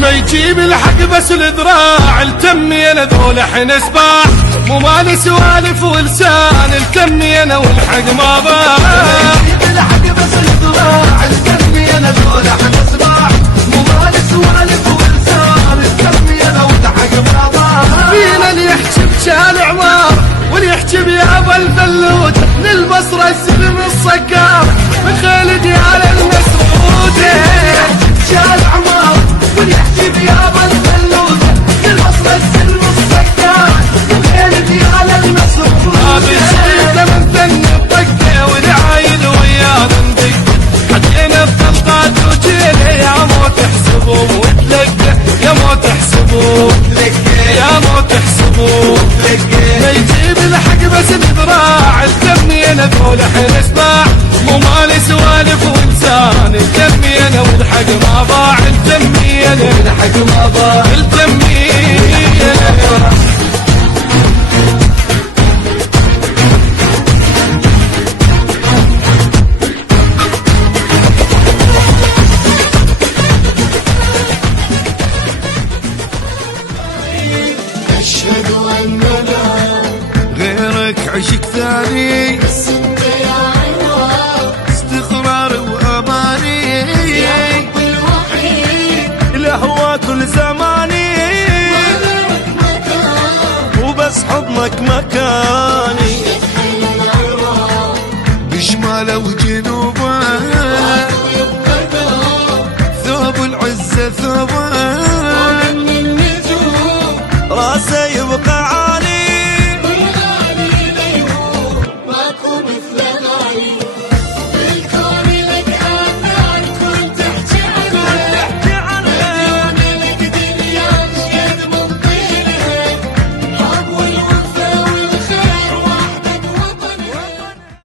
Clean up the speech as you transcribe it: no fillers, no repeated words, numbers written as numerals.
ما يجيب الحق بس الذراع التمي انا ذول حين سباح مو مالي سوالف ولسان التمي انا والحق ما باح. يجيب الحق بس الذراع التمي انا ذول حين سباح مو مالي سوالف ولسان التمي انا والحق ما باح. فينا اللي يحكي بشارع عمار واللي يحكي بيابا الفلوت للبصره السلم الصقار من خالدي على المسعود. شارع عمار واللي يحكي بيابا الفلوت للبصره السلم الصقار من خالدي على المسعود. بالشيده من ثن الطقه والعايل ويا ندق حكينا بطلقات وجيله يا مو تحسبوا وتلقى يا مو تحسبوا يا مو تحسبوا. ما يجيب الحق بس الذراع التمي انا ذول حين اسمع مو مالي سوالف ولسان التمي انا والحق ما ضاع التمي انا والحق ما ضاع التمي انا. أشهد أن لا غيرك عشق ثاني بس أنت يا عنوان استقرار وأماني يا حب الوحيد الأهوى كل زماني وغيرك مكان وبس حضنك مكاني حل العروان بشماله وجنوبه وأطيب قدر ثوب العزة ثوبه ومن النجوم راسه